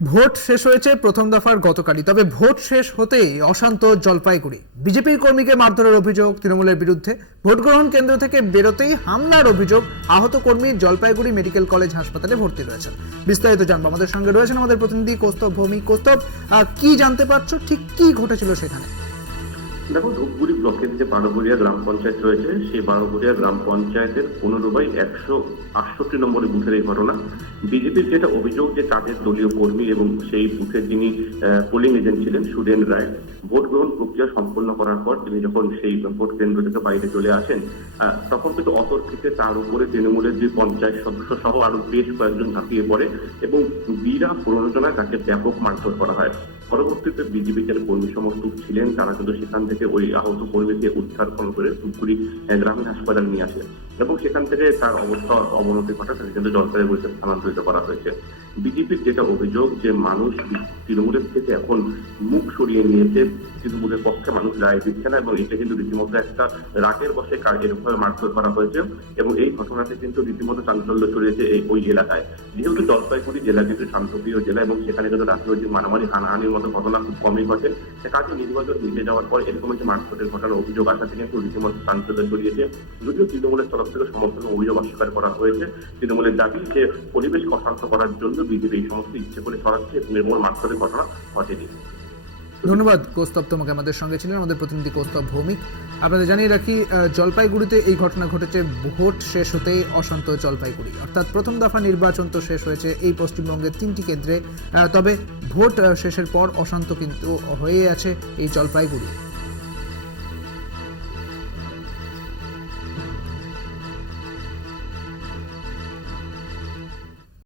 Vote শেষ হয়েছে প্রথম দফার গতকালই, তবে ভোট শেষ হতেই অশান্ত জলপাইগুড়ি। বিজেপির কর্মীকে মারধরের অভিযোগ তৃণমূলের বিরুদ্ধে। ভোট গ্রহণ কেন্দ্র থেকে বেরোতেই হামলার অভিযোগ। আহত কর্মী জলপাইগুড়ি মেডিকেল কলেজ হাসপাতালে ভর্তি রয়েছেন। বিস্তারিত জানবো, আমাদের সঙ্গে রয়েছেন আমাদের প্রতিনিধি কৌস্তব ভৌমিক। কৌস্তব, কি জানতে পারছো, ঠিক কি ঘটেছিল সেখানে? দেখো, ধূপগুড়ি ব্লকের যে বারোঘরিয়া গ্রাম পঞ্চায়েত রয়েছে, সেই বারোঘরিয়া গ্রাম পঞ্চায়েতের 15/168 নম্বরের বুথের এই ঘটনা। বিজেপির যেটা অভিযোগ যে তাদের দলীয় কর্মী এবং সেই বুথের যিনি পোলিং এজেন্ট ছিলেন সুরেন রায়, ভোট গ্রহণ প্রক্রিয়া সম্পন্ন করার পর তিনি যখন সেই ভোট কেন্দ্র থেকে বাইরে চলে আসেন, তখন কিন্তু অতর্কিতে তার উপরে তৃণমূলের যে পঞ্চায়েত সদস্য সহ আরো বেশ কয়েকজন ঝাঁপিয়ে পড়ে এবং বিনা প্ররোচনায় তাকে ব্যাপক মারধর করা হয়। পরবর্তীতে বিজেপি যারা কর্মী সমর্থক ছিলেন তারা কিন্তু সেখান থেকে ওই আহত কর্মীকে উদ্ধার করে ধূপগুড়ি গ্রামীণ হাসপাতাল নিয়ে আসে এবং সেখান থেকে তার অবস্থা অবনতি ঘটায় তাকে কিন্তু জলপাইগুড়িতে স্থানান্তরিত করা হয়েছে। বিজেপির যেটা অভিযোগ যে মানুষ তৃণমূলের থেকে এখন মুখ সরিয়ে নিয়েছে, তৃণমূলের পক্ষে মানুষ রায় দিচ্ছে না এবং এটা কিন্তু রীতিমতো একটা রাগের বসে এরকমভাবে মারধর করা হয়েছে এবং এই ঘটনাতে কিন্তু রীতিমতো চাঞ্চল্য ছড়িয়েছে ওই এলাকায়। যেহেতু জলপাইগুড়ি জেলা কিন্তু শান্তপ্রিয় জেলা এবং সেখানে কিন্তু রাজনৈতিক মারামারি হানাহানির মতো ঘটনা খুব কমই ঘটে, সে কাজে নির্বাচন মিটে যাওয়ার পর এরকম যে মারধরের ঘটনার অভিযোগ আসাতে কিন্তু রীতিমতো চাঞ্চল্য ছড়িয়েছে। যদিও তৃণমূলের তরফ থেকে সমর্থন অভিযোগ অস্বীকার করা হয়েছে। তৃণমূলের দাবি যে পরিবেশ অশান্ত করার জন্য বিজেপি এই সমস্ত ইচ্ছে করে ছড়াচ্ছে এবং এর মারধরের ঘটনা ঘটেনি। ধন্যবাদ কৌস্তব, তোমাকে। আমাদের সঙ্গে ছিলেন আমাদের প্রতিনিধি কৌস্তব ভৌমিক। আপনাদের জানিয়ে রাখি, জলপাইগুড়িতে এই ঘটনা ঘটেছে ভোট শেষ হতেই অশান্ত জলপাইগুড়ি। অর্থাৎ প্রথম দফা নির্বাচন তো শেষ হয়েছে এই পশ্চিমবঙ্গের 3টি কেন্দ্রে, তবে ভোট শেষের পর অশান্ত কিন্তু হয়ে আছে এই জলপাইগুড়ি।